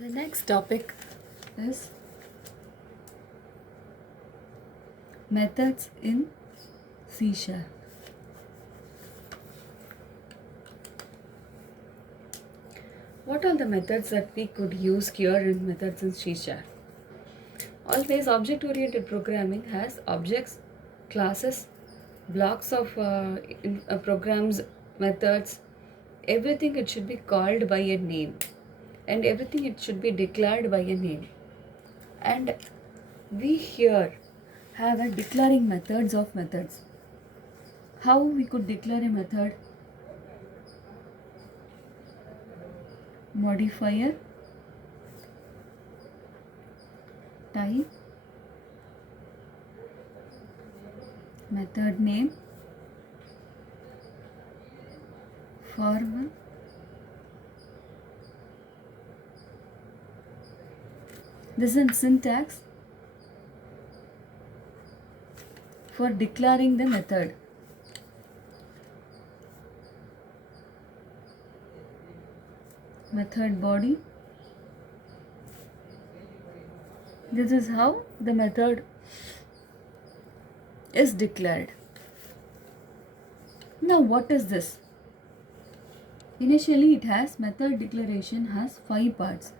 The next topic is methods in C sharp. What are the methods that we could use here in methods in C sharp? Always object-oriented programming has objects, classes, blocks of programs, methods, everything it should be called by a name and everything it should be declared by a name. And we here have a declaring methods of methods. How we could declare a method? Modifier, type, method name, formal, this is syntax for declaring the method. Method body. This is how the method is declared. Now what is this? Initially it has method declaration has 5 parts.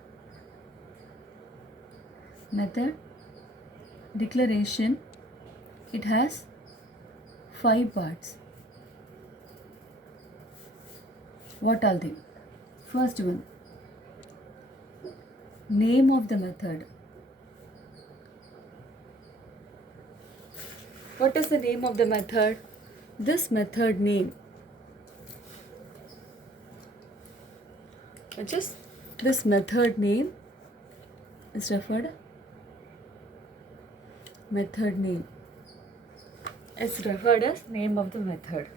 Method declaration, it has 5 parts. What are they? First one, name of the method. What is the name of the method? This method name, which is this method name is referred method name. It's referred as name of the method.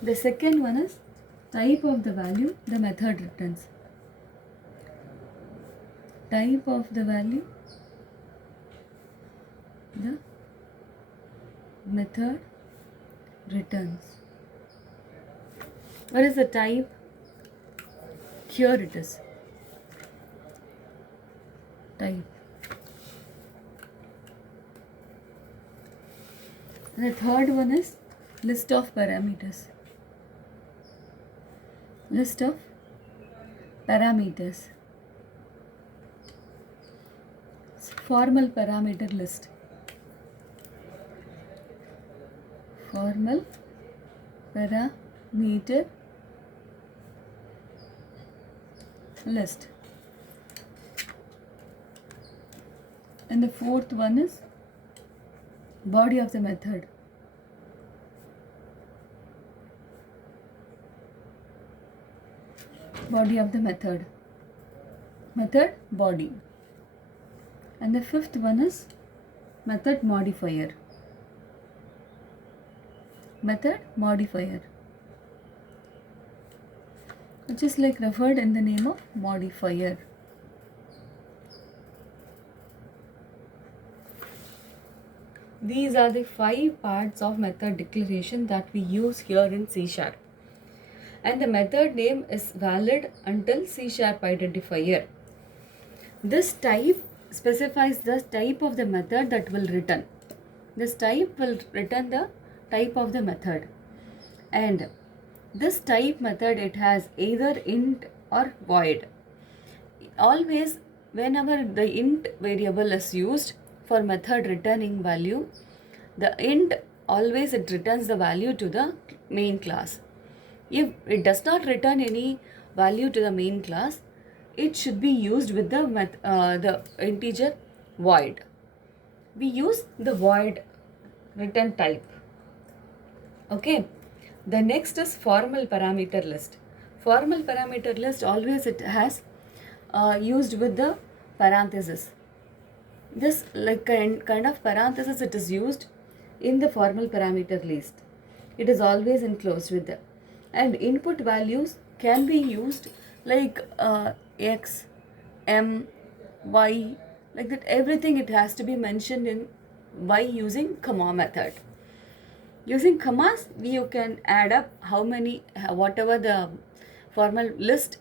The second one is type of the value the method returns. Type of the value the method returns. What is the type? Here it is. Type. And the third one is list of parameters. List of parameters. Formal parameter list. Formal parameter list. And the fourth one is body of the method. Body of the method. Method body. And the fifth one is method modifier. Method modifier, which is like referred in the name of modifier. These are the 5 parts of method declaration that we use here in C sharp. And the method name is valid until C sharp identifier. This type specifies the type of the method that will return. This type will return the type of the method. And this type method, it has either int or void. Always whenever the int variable is used for method returning value, the int always it returns the value to the main class. If it does not return any value to the main class, it should be used with the integer void. We use the void return type. Okay. The next is formal parameter list. Formal parameter list always it has used with the parenthesis. This like kind of parenthesis it is used in the formal parameter list. It is always enclosed with the, and input values can be used like x, m, y, like that. Everything it has to be mentioned in by using comma method. Using commas, you can add up how many, whatever the formal list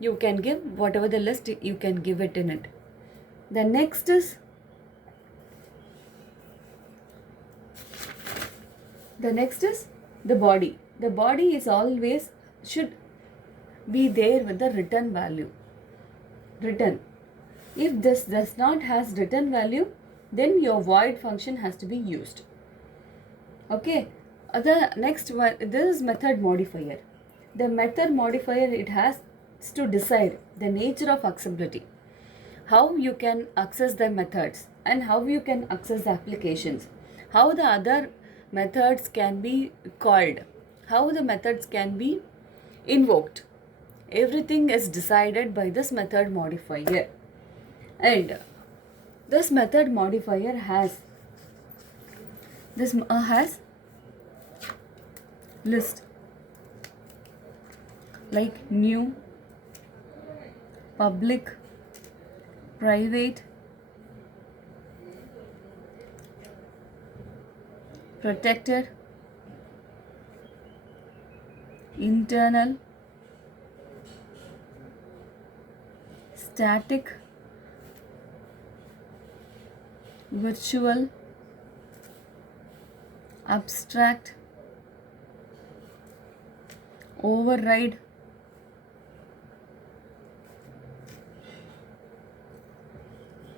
you can give whatever the list you can give it in it. The next is the body. The body is always should be there with the return value. Return. If this does not has return value, then your void function has to be used. Okay. The next one, this is method modifier. The method modifier, it has to decide the nature of accessibility, how you can access the methods and how you can access the applications, how the other methods can be called, how the methods can be invoked. Everything is decided by this method modifier. And this method modifier has list like new, public, private, protected, internal, static, virtual, abstract, override,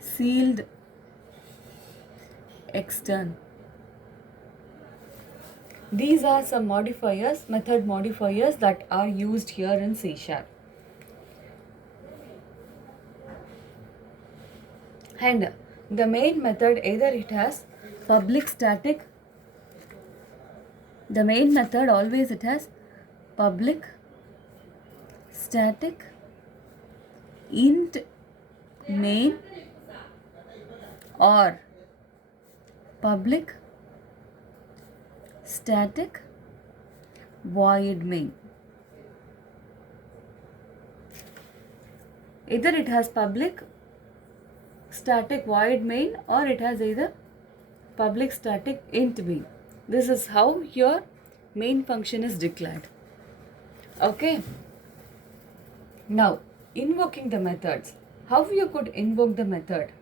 sealed, extern. These are some modifiers, method modifiers that are used here in C#. And the main method, either it has public static, the main method always it has public static int main or public static void main. Either it has public static void main or it has either public static int main. This is how your main function is declared. Okay. Now, invoking the methods. How you could invoke the method?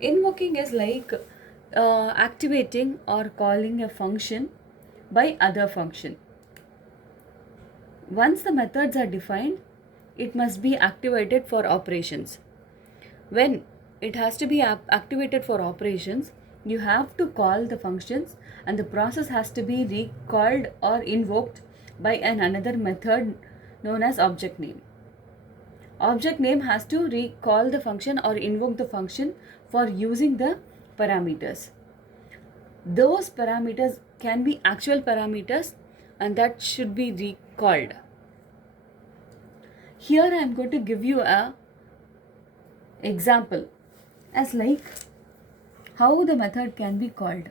Invoking is like activating or calling a function by other function. Once the methods are defined, it must be activated for operations. When it has to be activated for operations, you have to call the functions and the process has to be recalled or invoked by another method known as object name. Object name has to recall the function or invoke the function for using the parameters. Those parameters can be actual parameters and that should be recalled. Here I am going to give you a example as like how the method can be called.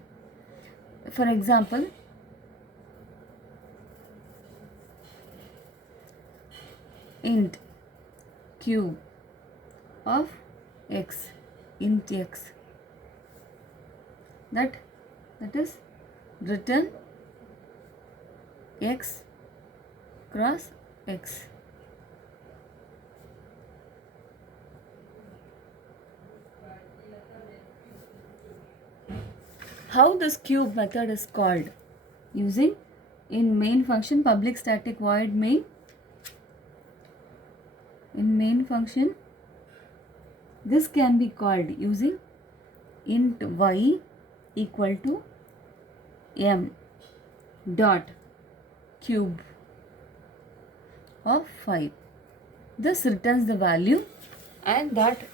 For example, int cube of x, int x, that is return x cross x. How this cube method is called? Using in main function public static void main. In main function, this can be called using int y equal to m dot cube of 5. This returns the value and that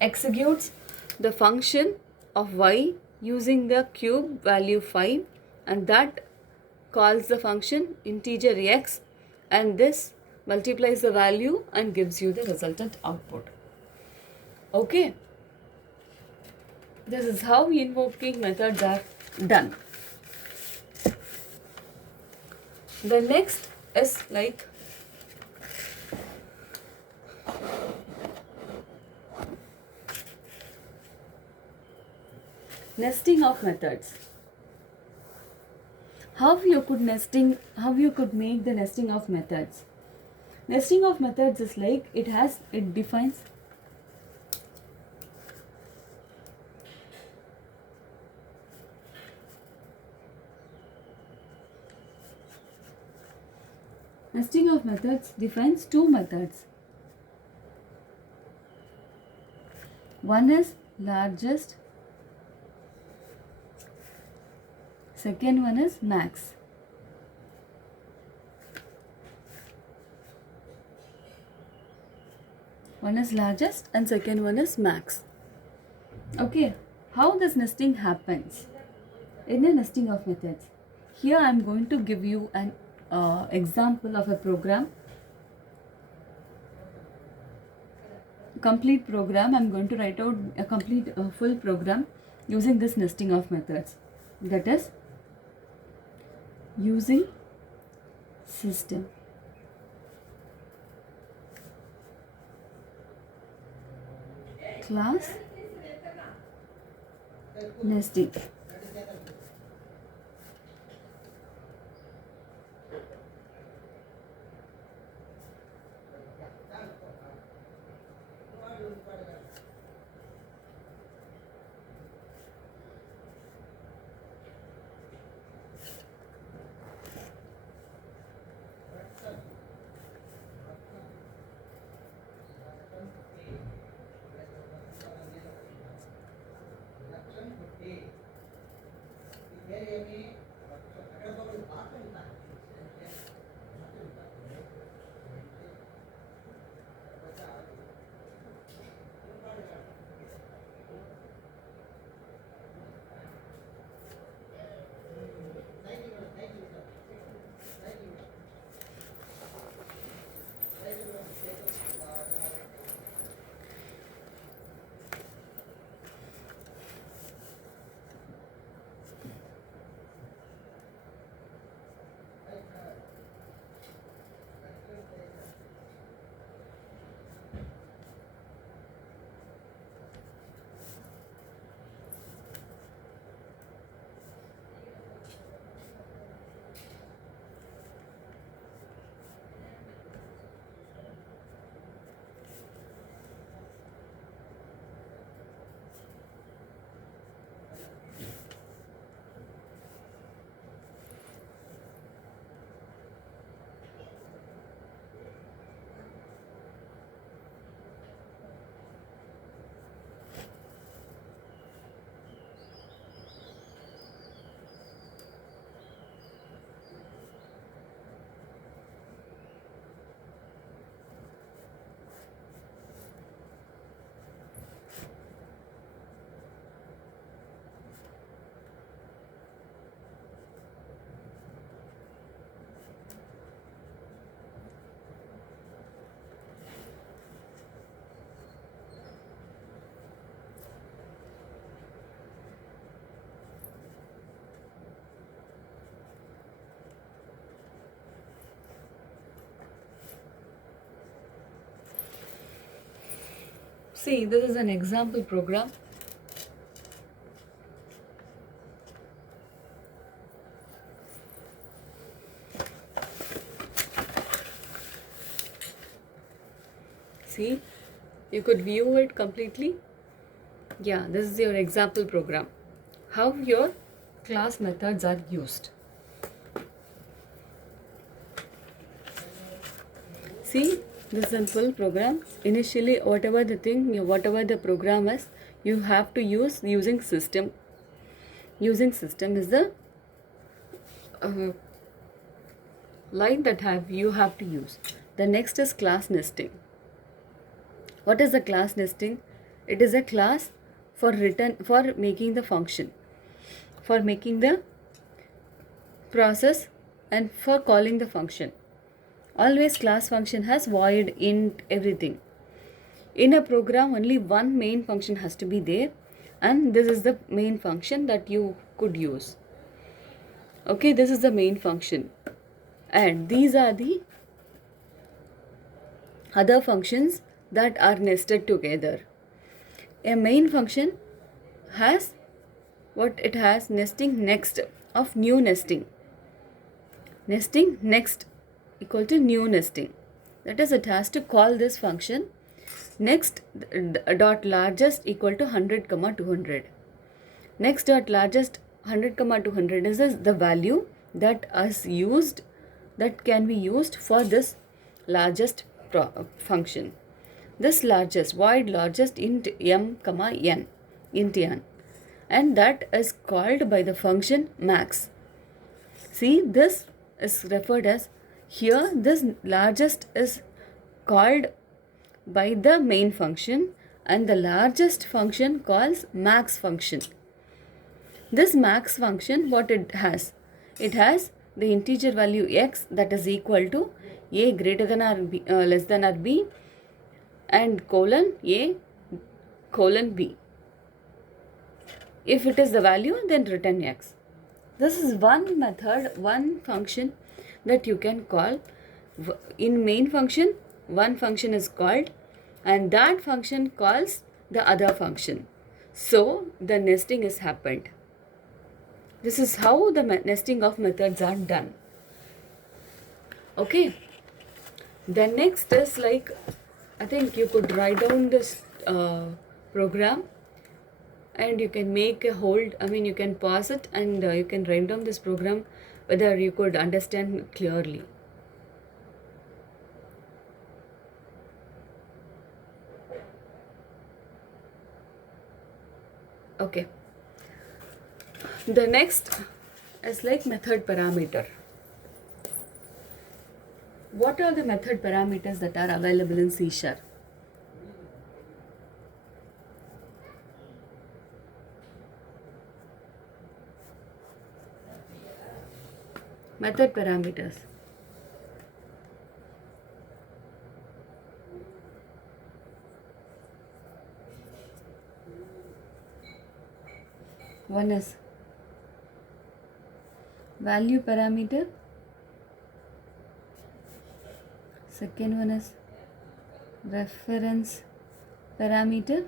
executes the function of y using the cube value 5 and that calls the function integer x and this multiplies the value and gives you the resultant output. Okay. This is how invoking methods are done. The next is like nesting of methods. how you could make the nesting of methods. Nesting of methods is like it defines nesting of methods defines two methods. One is largest, second one is max. One is largest and second one is max. Okay, how this nesting happens? In the nesting of methods, here I am going to give you an example of a program, complete program. I am going to write out a complete full program using this nesting of methods, that is using system. Class nesting. See, this is an example program. See, you could view it completely. Yeah, this is your example program. How your class methods are used. See, this simple program. Initially, whatever the program is, you have to use using system. Using system is the line that you have to use. The next is class nesting. What is the class nesting? It is a class for making the function, for making the process, and for calling the function. Always class function has void, int, everything. In a program, only one main function has to be there, and this is the main function that you could use. Okay, this is the main function, and these are the other functions that are nested together. A main function has nesting next of new nesting. Nesting next equal to new nesting. That is, it has to call this function next dot largest equal to 100 comma 200. Next dot largest 100 comma 200 is the value that is used, that can be used for this largest function. This largest, void largest int m comma n, int n, and that is called by the function max. See, this is referred as, here this largest is called by the main function and the largest function calls max function. This max function, what it has? It has the integer value x that is equal to a greater than or b, less than or b, and colon a colon b. If it is the value, then return x. This is one method, one function that you can call. In main function, one function is called and that function calls the other function. So the nesting is happened. This is how the nesting of methods are done. Okay. The next is like, I think you could write down this program and you can make a hold, you can pause it and you can write down this program whether you could understand clearly. Okay. The next is like method parameter. What are the method parameters that are available in C#? Method parameters. One is value parameter. Second one is reference parameter.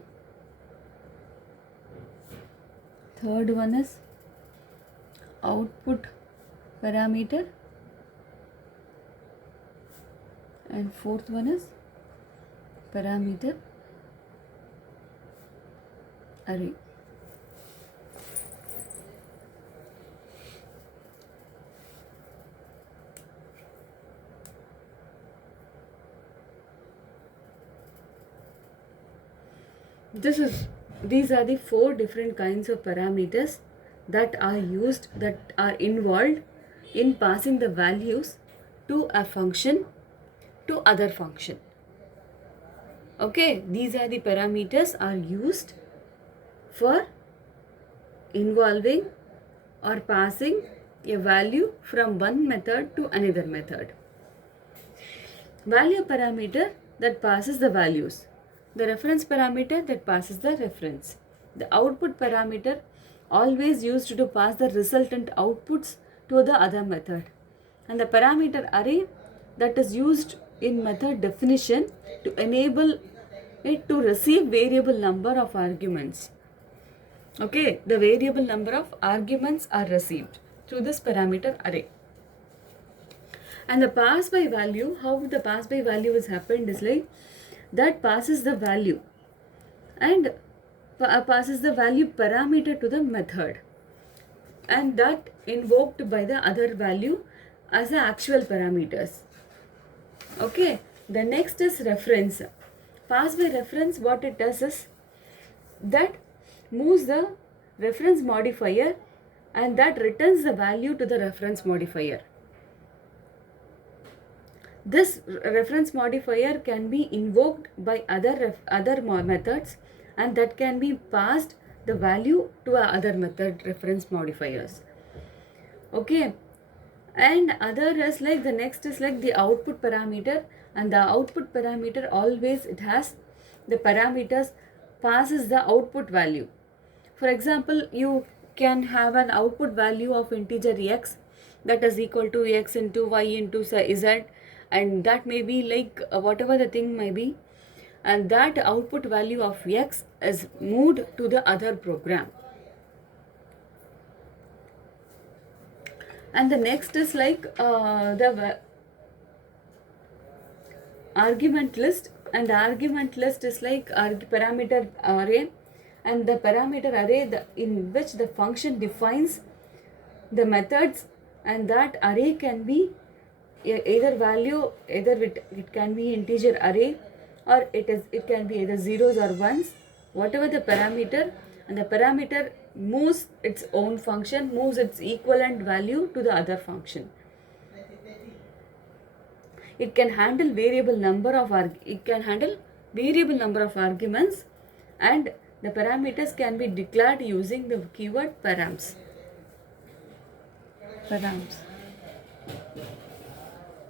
Third one is output parameter. And fourth one is parameter array. These are the four different kinds of parameters that are used, that are involved in passing the values to a function to other function. Okay, these are the parameters are used for involving or passing a value from one method to another method. Value parameter that passes the values. The reference parameter that passes the reference. The output parameter always used to pass the resultant outputs to the other method. And the parameter array that is used in method definition to enable it to receive variable number of arguments. Okay, the variable number of arguments are received through this parameter array. And the pass by value, how the pass by value has happened is like, that passes the value and passes the value parameter to the method, and that invoked by the other value as the actual parameters. Okay, the next is reference. Pass by reference, what it does is that moves the reference modifier and that returns the value to the reference modifier. This reference modifier can be invoked by other methods, and that can be passed the value to other method reference modifiers. Okay, and other is like, the next is like the output parameter, and the output parameter always it has the parameters passes the output value. For example, you can have an output value of integer x that is equal to x into y into z, and that may be like whatever the thing may be, and that output value of x is moved to the other program. And the next is like the argument list, and the argument list is like parameter array, and the parameter array in which the function defines the methods, and that array can be either value, either it can be integer array, or it can be either zeros or ones, whatever the parameter, and the parameter moves its own function, moves its equivalent value to the other function. It can handle variable number of arguments, and the parameters can be declared using the keyword params.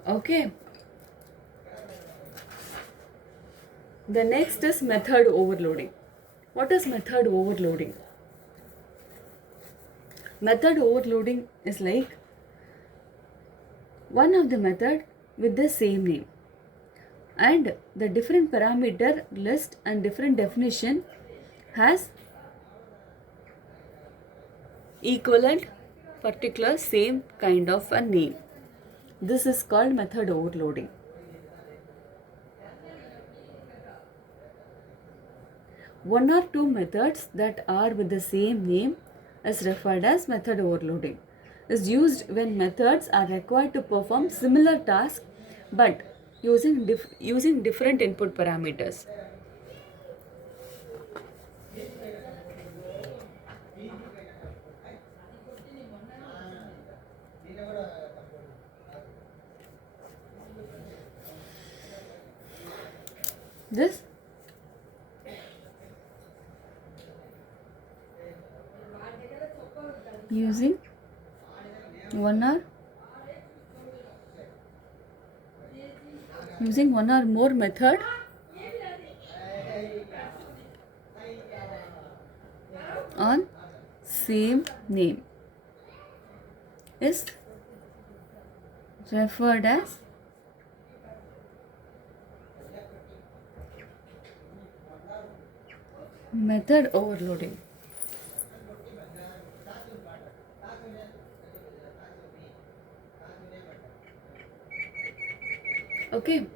Okay. The next is method overloading. What is method overloading? Method overloading is like one of the method with the same name, and the different parameter list and different definition has equivalent particular same kind of a name. This is called method overloading. One or two methods that are with the same name is referred as method overloading. Is used when methods are required to perform similar tasks but using different input parameters. This using one or more method on same name is referred as method overloading. Okay.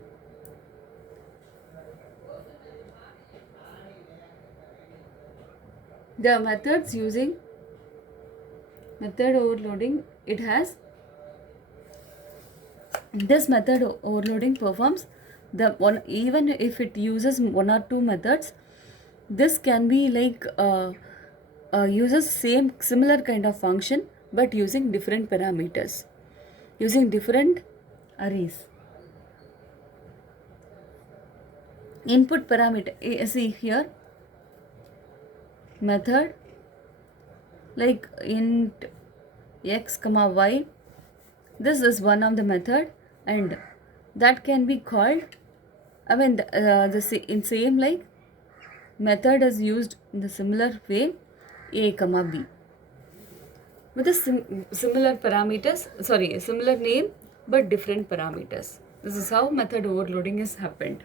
The methods using method overloading, it has this method overloading performs the one, even if it uses one or two methods, this can be like uses similar kind of function but using different parameters, using different arrays. Input parameter, see here, method like int x comma y, this is one of the method, and that can be called, in same like method is used in the similar way a comma b with a similar parameters, similar name but different parameters. This is how method overloading is happened.